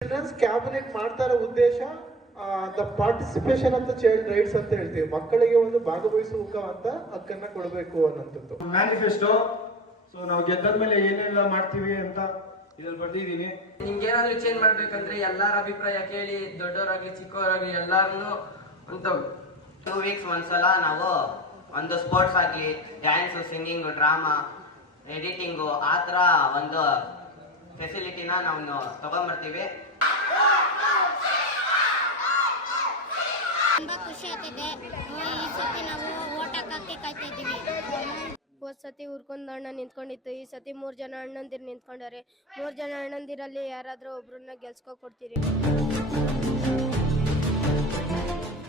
Children's cabinet ಮಾಡ್ತಾರ ಉದ್ದೇಶ the participation of the child rights ಅಂತ ಹೇಳ್ತೀವಿ. ಮಕ್ಕಳಿಗೆ ಒಂದು ಭಾಗವಹಿಸುವ ಅಂತ ಹಕ್ಕನ್ನ ಕೊಡಬೇಕು ಅನ್ನೋಂಥದ್ದು ಮ್ಯಾನಿಫೆಸ್ಟೋ. ಸೊ ನಾವು ಗೆದ್ದಾದ್ಮೇಲೆ ಏನೆಲ್ಲ ಮಾಡ್ತೀವಿ ಅಂತ ಇದ್ರಲ್ಲಿ ಬರ್ದಿದ್ದೀನಿ. ನಿಮ್ಗೇನಾದ್ರೂ ಚೇಂಜ್ ಮಾಡ್ಬೇಕಂದ್ರೆ ಎಲ್ಲಾರ ಅಭಿಪ್ರಾಯ ಕೇಳಿ, ದೊಡ್ಡವರಾಗ್ಲಿ ಚಿಕ್ಕವರಾಗ್ಲಿ ಎಲ್ಲಾರನ್ನು ಅಂತ 2 ವೀಕ್ಸ್ ಒಂದ್ಸಲ ನಾವು ಒಂದು ಸ್ಪೋರ್ಟ್ಸ್ ಆಗಲಿ, ಡ್ಯಾನ್ಸ್, ಸಿಂಗಿಂಗು, ಡ್ರಾಮಾ, ಎಡಿಟಿಂಗು, ಆ ಥರ ಒಂದು ಫೆಸಿಲಿಟಿನ ನಾವು ತಗೊಂಡ್ಬರ್ತೀವಿ. ತುಂಬಾ ಖುಷಿ ಆಗ್ತಿದೆ. ಈ ಸತಿ ನಾವು ಓಟ್ ಹಾಕಕ್ಕೆ ಕಾಯ್ತಾ ಇದ್ದೀವಿ. ಹೋದ್ ಸತಿ ಹುರ್ಕೊಂಡ್ ಅಣ್ಣ ನಿಂತ್ಕೊಂಡಿತ್ತು, ಈ ಸತಿ 3 ಜನ ಅಣ್ಣಂದಿರು ನಿಂತ್ಕೊಂಡಾರೆ. 3 ಜನ ಅಣ್ಣಂದಿರಲ್ಲಿ ಯಾರಾದ್ರೂ ಒಬ್ರನ್ನ ಗೆಲ್ಸ್ಕೊ ಕೊಡ್ತೀರಿ.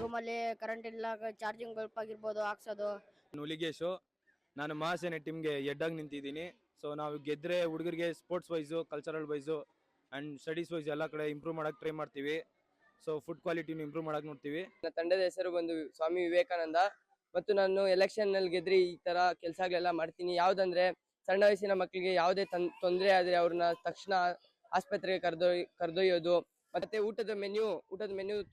ರೂಮಲ್ಲಿ ಕರೆಂಟ್ ಇಲ್ಲ, ಚಾರ್ಜಿಂಗ್ ಬಲ್ಪ್ ಆಗಿರ್ಬೋದು ಹಾಕ್ಸೋದು. ಹುಲಿಗೇಶು, ನಾನು ಮಹಾಸೇನೆ ಟೀಮ್ಗೆ ಎಡ್ಡಾಗಿ ನಿಂತಿದ್ದೀನಿ. ಸೊ ನಾವು ಗೆದ್ದರೆ ಹುಡುಗರಿಗೆ sports wise, cultural wise and studies wise ಎಲ್ಲ ಕಡೆ ಇಂಪ್ರೂವ್ ಮಾಡೋಕ್ಕೆ ಟ್ರೈ ಮಾಡ್ತೀವಿ. ಸೊ ಫುಡ್ ಕ್ವಾಲಿಟಿನೂ ಇಂಪ್ರೂವ್ ಮಾಡೋಕೆ ನೋಡ್ತೀವಿ. ನನ್ನ ತಂಡದ ಹೆಸರು ಬಂದು ಸ್ವಾಮಿ ವಿವೇಕಾನಂದ ಮತ್ತು ನಾನು ಎಲೆಕ್ಷನ್ನಲ್ಲಿ ಗೆದ್ದರೆ ಈ ಥರ ಕೆಲಸಗಳೆಲ್ಲ ಮಾಡ್ತೀನಿ. ಯಾವುದಂದ್ರೆ ಸಣ್ಣ ವಯಸ್ಸಿನ ಮಕ್ಕಳಿಗೆ ಯಾವುದೇ ತೊಂದರೆ ಆದರೆ ಅವ್ರನ್ನ ತಕ್ಷಣ ಆಸ್ಪತ್ರೆಗೆ ಕರೆದೊಯ್ಯೋದು. ಮತ್ತೆ ಊಟದ ಮೆನ್ಯೂ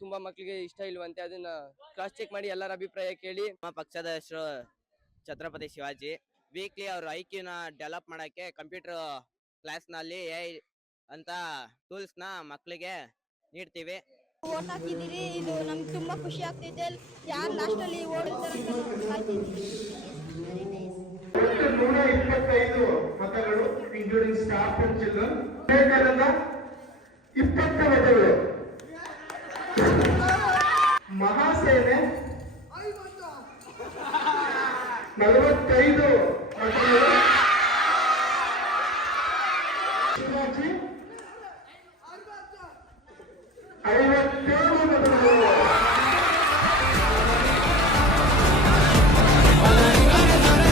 ತುಂಬಾ ಮಕ್ಕಳಿಗೆ ಇಷ್ಟ ಇಲ್ವಂತೆ, ಅದನ್ನ ಕ್ರಾಸ್ ಚೆಕ್ ಮಾಡಿ ಎಲ್ಲರ ಅಭಿಪ್ರಾಯ ಕೇಳಿ. ನಮ್ಮ ಪಕ್ಷದ ಹೆಸರು ಛತ್ರಪತಿ ಶಿವಾಜಿ. ವೀಕ್ಲಿ ಅವ್ರ ಐಕ್ಯೂನ ಡೆವಲಪ್ ಮಾಡೋಕ್ಕೆ ಕಂಪ್ಯೂಟರ್ ಕ್ಲಾಸ್ನಲ್ಲಿ AI ಅಂತ ಟೂಲ್ಸ್ನ ಮಕ್ಕಳಿಗೆ ನೀಡ್ತೀವಿ. ಓಟ್ ಹಾಕಿದ್ದೀರಿ, ಇದು ನಮ್ಗೆ ತುಂಬಾ ಖುಷಿ ಆಗ್ತಿದೆ. ಯಾರು ಲಾಸ್ಟಲ್ಲಿ ಓಡಿರ್ತಾರೆ ಕಾಯ್ತಿದ್ದೀವಿ. 125 ಮತಗಳು including staff and children. Vivekananda 20 ಮತಗಳು. ಮಹಾಸೇನೆ 45 ಮತಗಳು.